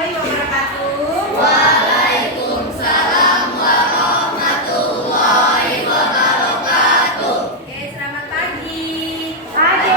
warahmatullahi wabarakatuh. Waalaikumsalam warahmatullahi wabarakatuh. Oke, selamat pagi. Pagi.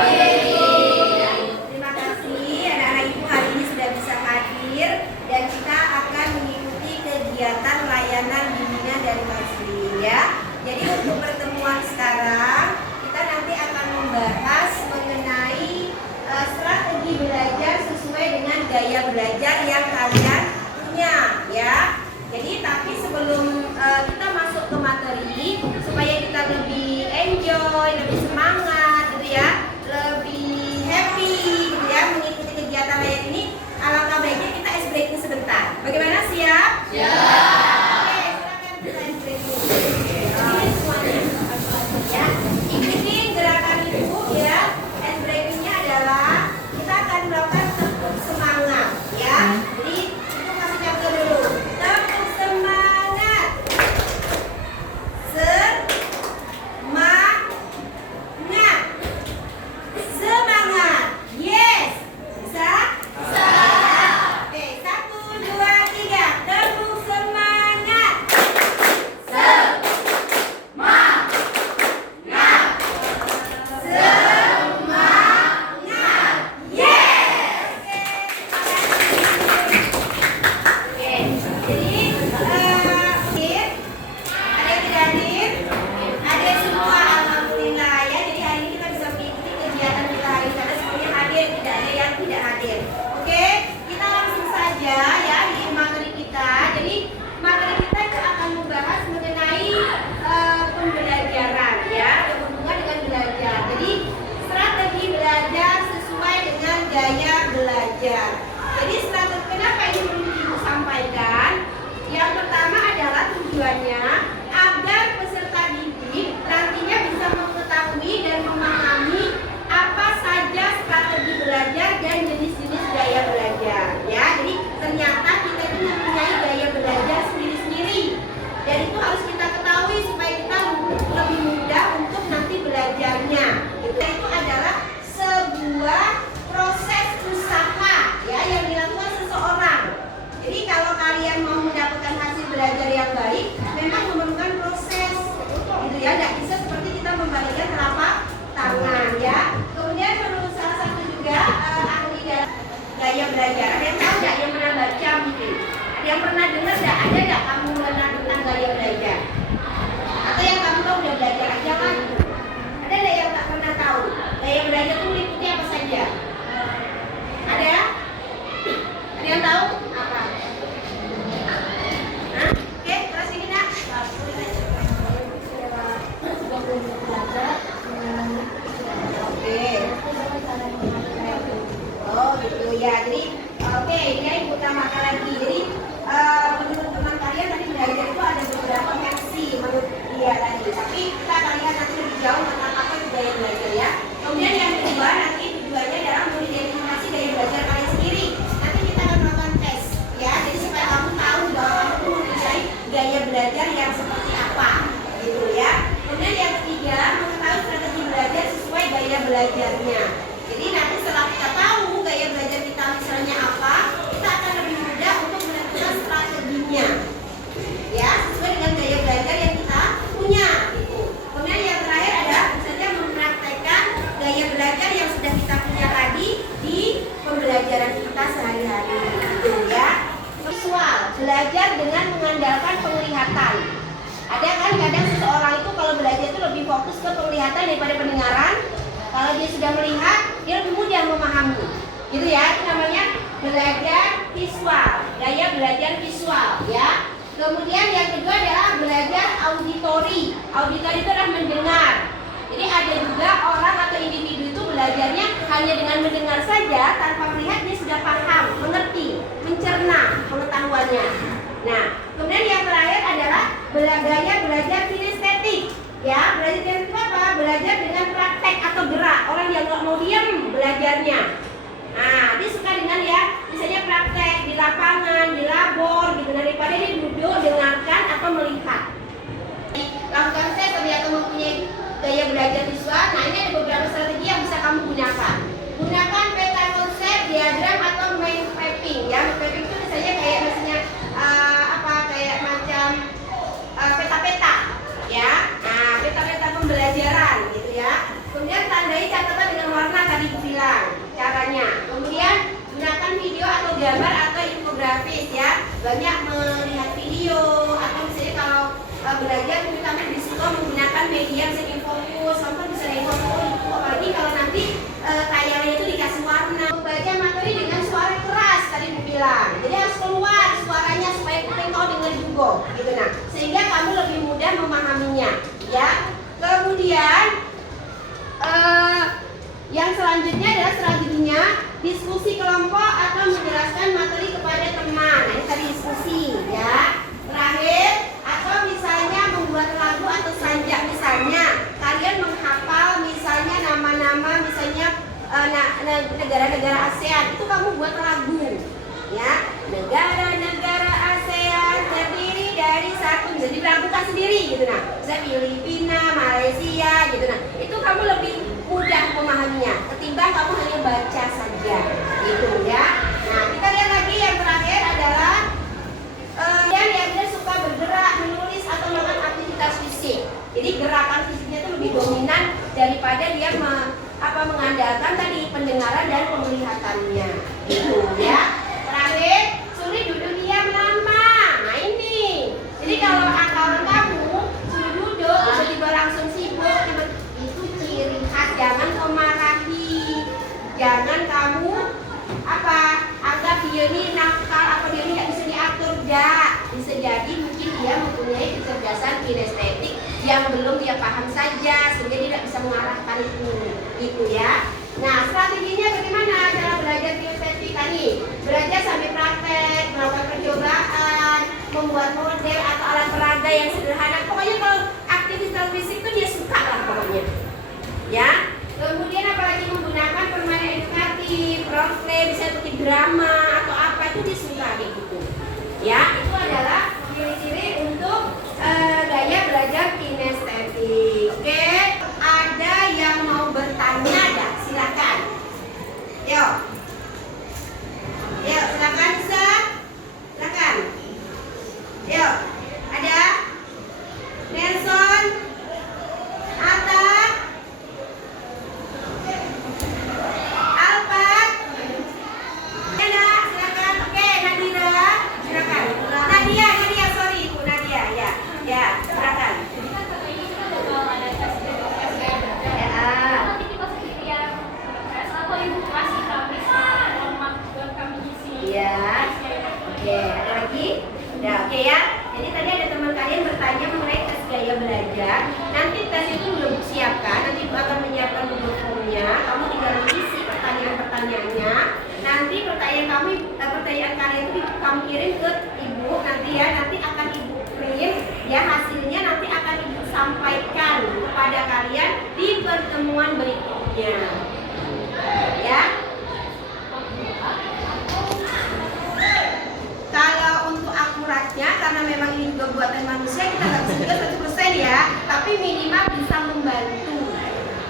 Terima kasih anak-anak ibu hari ini sudah bisa hadir dan kita akan mengikuti kegiatan layanan bimbingan dari Masri ya. Jadi untuk pertemuan sekarang kita nanti akan membahas mengenai strategi belajar sesuai dengan gaya belajar yang kalian punya ya. Jadi tapi sebelum kita masuk ke materi supaya kita lebih enjoy, lebih semangat gitu ya, lebih happy gitu ya mengikuti kegiatan lain ini, alangkah baiknya kita ice breaking sebentar. Bagaimana, siap? Siap. Oke, silakan kita ice breaking. Ini semuanya ya. Ikutin gerakan ibu ya. Ice breakingnya adalah kita akan melakukan tepuk semangat ya. Jadi itu kasih contoh dulu. Tepuk semangat. Semangat. Semangat. Yes. Bisa? Bisa. Oke, 1, 2, 3. Tepuk semangat. Semangat. Semangat. Yes. Oke, jadi hadir? Ada yang tidak hadir? Ada semua, alhamdulillah ya. Jadi hari ini kita bisa mengikuti kegiatan kita hari ini karena semuanya hadir, tidak ada yang tidak hadir. Oke, kita langsung saja ya di materi kita. Jadi materi kita akan membahas mengenai pembelajaran ya, berhubungan dengan belajar. Jadi strategi belajar sesuai dengan gaya belajar. Jadi strategi kenapa ini perlu Ibu sampaikan? Yang pertama adalah tujuannya agar peserta didik nantinya bisa mengetahui dan memahami apa saja strategi belajar dan jenis-jenis gaya belajar ya. Jadi ternyata kita itu mempunyai gaya belajar sendiri-sendiri dan itu harus kita ketahui supaya kita lebih mudah untuk nanti belajarnya. Itu adalah sebuah proses usaha ya yang dilakukan seseorang. Jadi kalau kalian mau mendapatkan hasil belajar yang baik, memang memerlukan proses, gitu ya. Tidak bisa seperti kita membalikkan telapak tangan, ya. Kemudian menurut salah satu juga ahli dalam gaya belajar. Ada yang tahu nggak yang pernah baca mungkin? Ada yang pernah dengar nggak? Ada nggak kamu mengenal tentang gaya belajar? Atau yang kamu tahu udah belajar aja kan? Ada nggak yang tak pernah tahu? Gaya belajar itu meliputi apa saja? Ada? Ada yang tahu? Apa? Hah? Oke, terus ini nak. Oke. Oh gitu ya. Jadi oke, ini Ibu tambahkan lagi. Jadi menurut teman kalian tadi belajar itu ada beberapa versi menurut dia tadi. Tapi kita akan lihat nanti lebih jauh tentang apa itu gaya belajar ya. Kemudian yang kedua nanti tujuannya adalah mengidentifikasi gaya belajar kalian sendiri. Nanti kita akan melakukan tes ya. Jadi supaya kamu tahu bahwa kamu tuh mempunyai gaya belajar yang seperti apa gitu ya. Kemudian yang ketiga mengetahui strategi belajar sesuai gaya belajarnya. Jadi nanti setelah kita tahu gaya belajar kita misalnya apa, kita akan lebih mudah untuk menentukan strateginya ya sesuai dengan gaya belajar yang kita punya gitu. Kemudian yang terakhir adalah misalnya mempraktekkan gaya belajar yang sudah kita punya tadi di pembelajaran kita sehari-hari gitu ya. Visual, belajar dengan mengandalkan penglihatan. Ada kan kadang seseorang itu kalau belajar itu lebih fokus ke penglihatan daripada pendengaran. Kalau dia sudah melihat, dia lebih mudah memahami. Gitu ya, itu namanya belajar visual, gaya belajar visual ya. Kemudian yang kedua adalah belajar auditori. Auditori itu adalah mendengar. Jadi ada juga orang atau individu itu belajarnya hanya dengan mendengar saja tanpa melihat dia sudah paham, mengerti, mencerna pengetahuannya. Nah, kemudian yang terakhir adalah gaya belajar kinestetik. Ya, belajar itu apa? Belajar dengan praktek atau gerak. Orang yang nggak mau diam belajarnya. Nah, dia suka dengan ya, misalnya praktek di lapangan, di labor, gitu daripada dia duduk, dengarkan atau melihat. Lakukan tes ternyata mempunyai gaya belajar visual. Nah, ini ada beberapa strategi yang bisa kamu gunakan. Gunakan peta konsep, diagram atau mind mapping. Ya, mind mapping itu misalnya info gitu. Nah, sehingga kamu lebih mudah memahaminya ya. Kemudian yang selanjutnya adalah strategi diskusi kelompok atau menjelaskan materi kepada teman. Nah, ini tadi diskusi ya. Terakhir, atau misalnya membuat lagu atau sanjak, misalnya kalian menghafal misalnya nama-nama misalnya negara-negara ASEAN, itu kamu buat lagu ya. Negara-negara ASEAN terdiri dari satu, bisa dilakukan sendiri gitu. Nah, bisa Filipina, Malaysia gitu. Nah, itu kamu lebih mudah memahaminya ketimbang kamu hanya baca saja gitu ya. Nah, kita lihat lagi yang terakhir adalah yang dia suka bergerak, menulis atau melakukan aktivitas fisik. Jadi gerakan fisiknya itu lebih dominan daripada dia mengandalkan tadi pendengaran dan penglihatannya gitu ya. Terakhir, sulit duduk diam lama. Nah ini, jadi kalau kawan kamu suruh duduk tiba-tiba langsung sibuk, itu ciri khas. Jangan memarahi, jangan kamu anggap dia ini nakal, apa dia ini tidak bisa diatur. Enggak, bisa jadi mungkin dia mempunyai kecerdasan kinestetik yang belum dia paham saja, sehingga dia tidak bisa mengarahkan itu ya. Nah, strateginya bagaimana cara belajar kinestetik tadi? Belajar sambil praktek, melakukan percobaan, membuat model atau alat peraga yang sederhana. Pokoknya kalau aktivitas fisik itu dia suka lah pokoknya ya. Kemudian apalagi menggunakan permainan edukatif, role play, bisa seperti drama atau apa, itu disuka gitu ya. Itu adalah ciri-ciri untuk gaya belajar kinestetik. Oke, ada yang mau bertanya ya? Silakan. Yuk silakan, bisa silakan. Yuk, ada Nelson, Atta, Alpat, Ena, silakan. Oke, Nadira, silakan. Nadia, sorry Bu Nadia, ya, silakan. Ya, oke, ada lagi? Udah, oke ya. Jadi tadi ada teman kalian bertanya mengenai tes gaya belajar. Nanti tes itu belum siapkan, nanti Ibu akan menyiapkan Google Form-nya. Kamu tinggal isi pertanyaan-pertanyaannya. Nanti pertanyaan kalian itu kamu kirim ke Ibu nanti ya. Nanti akan Ibu print ya, hasilnya nanti akan Ibu sampaikan kepada kalian di pertemuan berikutnya. Ya. Kalau untuk akuratnya, karena memang ini juga buatan manusia, kita nggak bisa juga 100% ya, tapi minimal bisa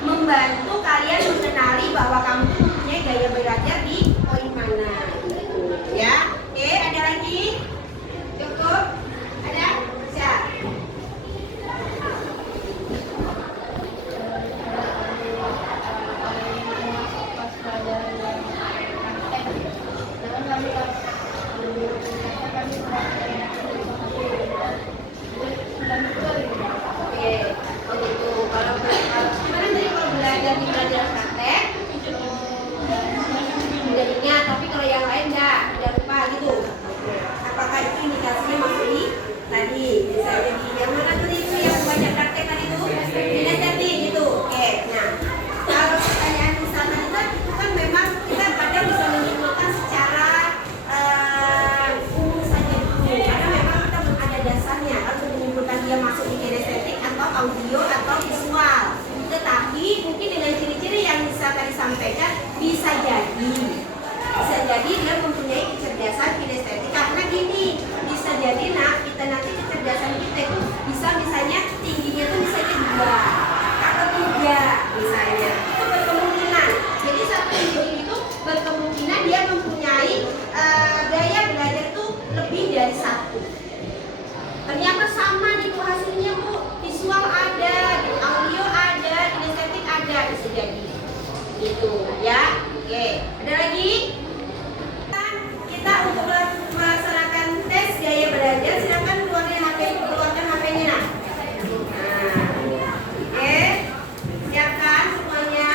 membantu kalian mengenali bahwa kamu punya gaya belajar di poin mana gitu ya. Oke, ada lagi? Cukup? Ada? Bisa? Belajar praktek udah ingat, tapi kalau yang lain udah lupa gitu. Apakah itu indikasinya masuk di tadi misalnya di yang mana tadi itu yang banyak praktek tadi itu kinestetik gitu. Oke, nah kalau pertanyaan di sana itu kan memang kita kadang bisa menyimpulkan secara umum saja dulu, karena memang kita ada dasarnya kalau menyimpulkan dia masuk di kinestetik atau audio atau visual. Tetapi mungkin dengan ciri-ciri yang bisa tadi sampaikan bisa jadi dia mempunyai kecerdasan kinestetik, karena gini bisa jadi kita nanti kecerdasan kita itu bisa misalnya tingginya itu misalnya 2 atau 3 misalnya, itu berkemungkinan. Jadi satu individu itu berkemungkinan dia mempunyai gaya belajar itu lebih dari 1. Ternyata sama nih Bu hasilnya Bu, visual ada, audio ada, kinestetik ada, bisa jadi gitu ya. Oke, ada lagi? Kita untuk melaksanakan tes gaya belajar, silakan keluarkan HP-nya nah. Oke, siapkan semuanya.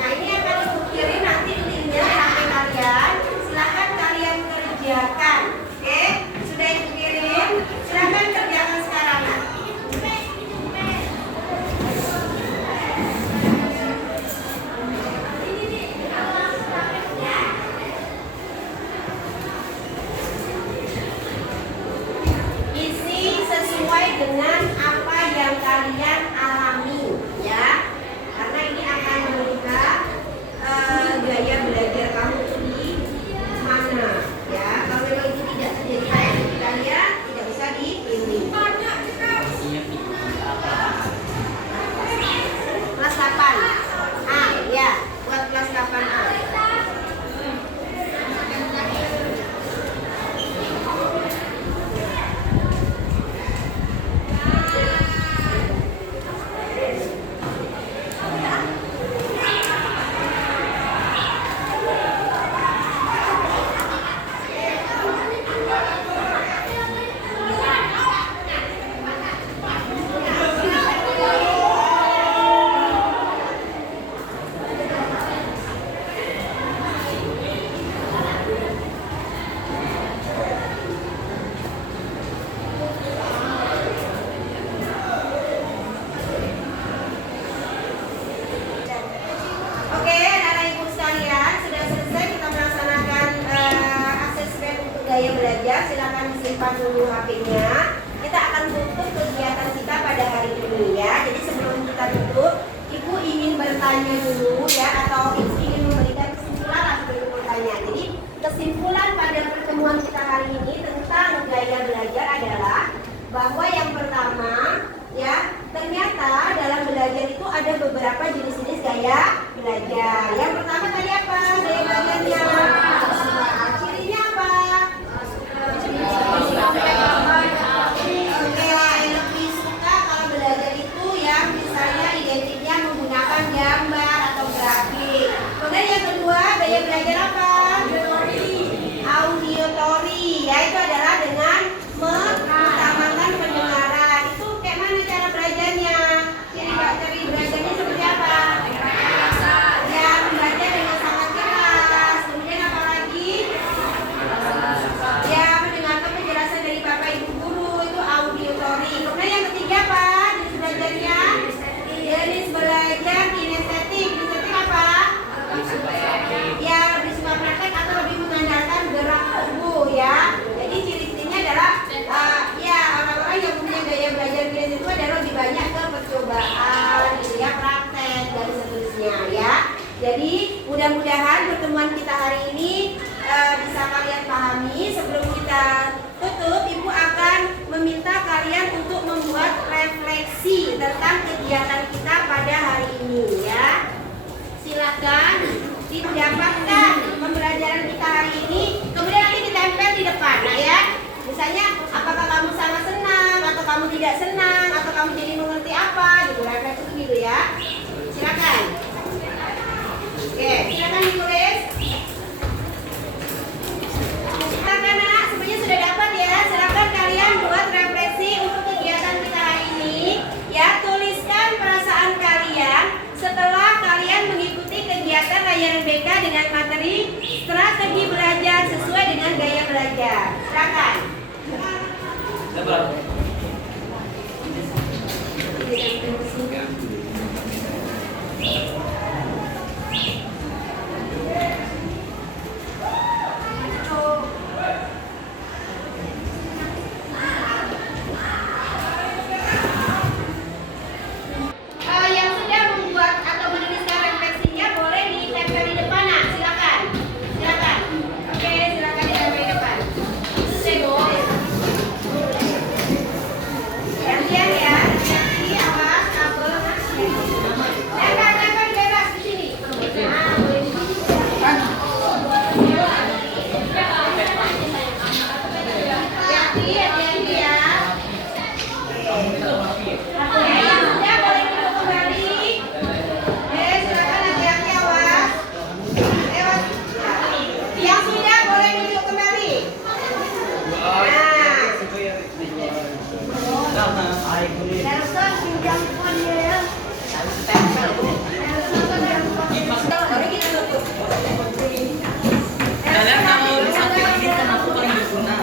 Nah ini akan Ibu kirim nanti linknya HP kalian. Silakan kalian kerjakan. Oke, sudah Ibu kirim. Silakan simpan dulu HP-nya. Kita akan tutup kegiatan kita pada hari ini ya. Jadi sebelum kita tutup, Ibu ingin bertanya dulu ya, atau ingin memberikan kesimpulan lah sebelum bertanya. Jadi kesimpulan pada pertemuan kita hari ini tentang gaya belajar adalah bahwa yang pertama ya, ternyata dalam belajar itu ada beberapa jenis-jenis gaya belajar. Yang pertama tadi apa? Gaya belajarnya. Cirinya apa? Oke, lebih suka kalau belajar itu yang misalnya identiknya menggunakan gambar atau grafik. Kemudian yang kedua, gaya belajar apa? Auditory. Ya, itu adalah dengan mengutamakan pendengaran. Itu kayak mana cara belajarnya? Ciri belajarnya seperti apa? Ya, membaca dengan sangat keras. Kemudian apa lagi? Ya, mendengarkan penjelasan dari Bapak Ibu guru, itu auditory. Kemudian yang ketiga apa? Jenis belajarnya? Jenis belajar kinestetik. Kinestetik apa? Ya, lebih suka praktek atau lebih mengandalkan gerak tubuh ya. Jadi ciri-cirinya adalah ya, orang-orang yang punya gaya belajar kinestetik itu adalah lebih banyak ke percobaan, gitu ya, praktek dan seterusnya ya. Jadi mudah-mudahan pertemuan kita hari ini bisa kalian pahami. Sebelum kita tutup, Ibu akan meminta kalian untuk membuat refleksi tentang kegiatan kita pada hari ini ya. Silakan didapatkan pembelajaran kita hari ini, kemudian nanti ditempel di depan, nah ya. Misalnya, apakah kamu sangat senang, atau kamu tidak senang, atau kamu jadi mengerti apa, gitu. Refleksi gitu ya. Silakan. Oke, silakan ditulis. Silakan anak, semuanya sudah dapat ya. Silakan kalian buat refleksi untuk kegiatan kita hari ini. Ya, tuliskan perasaan kalian setelah kalian mengikuti kegiatan layanan BK dengan materi strategi belajar sesuai dengan gaya belajar. Silakan. Yang sudah membuat atau menuliskan refleksinya boleh ditempel di depan, nah. Silakan. Silakan. Oke, silakan ditempel di depan. Gantian ya. Nanti awas kabel. Tempel bebas di sini. Nah, boleh di sini. Hati-hati ya. Yang sudah boleh duduk kembali. Silakan hati-hati awas. Yang sudah boleh duduk kembali. Nelson pinjam punya ya. Kalian kalau sampai ini kenapa paling berguna?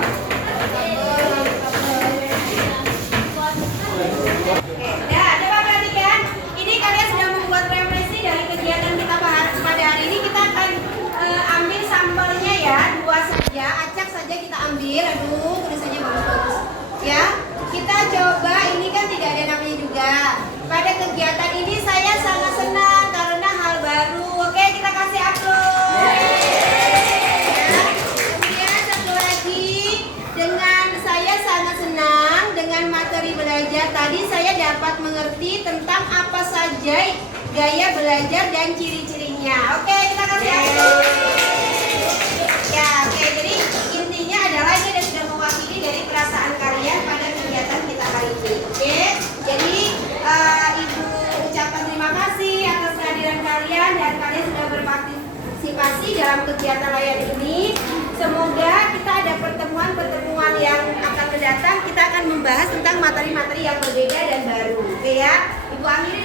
Nah, coba perhatikan. Ini kalian sudah membuat refleksi dari kegiatan kita pada hari ini. Kita akan ambil sampelnya ya, 2 saja, acak saja kita ambil. Aduh, tulisannya bagus-bagus. Ya, kita coba. Ini kan tidak ada namanya juga. Pada kegiatan ini saya sangat senang karena hal baru. Oke, kita kasih aplaus. Kemudian satu lagi, dengan saya sangat senang dengan materi belajar tadi saya dapat mengerti tentang apa saja gaya belajar dan ciri-cirinya. Oke, kita kasih aplaus. Ya, oke. Jadi intinya adalah ini sudah mewakili dari perasaan kalian pada kegiatan kita hari ini. Oke. Jadi Ibu ucapkan terima kasih atas kehadiran kalian dan kalian sudah berpartisipasi dalam kegiatan layan ini. Semoga kita ada pertemuan-pertemuan yang akan mendatang. Kita akan membahas tentang materi-materi yang berbeda dan baru. Oke ya. Ibu akhiri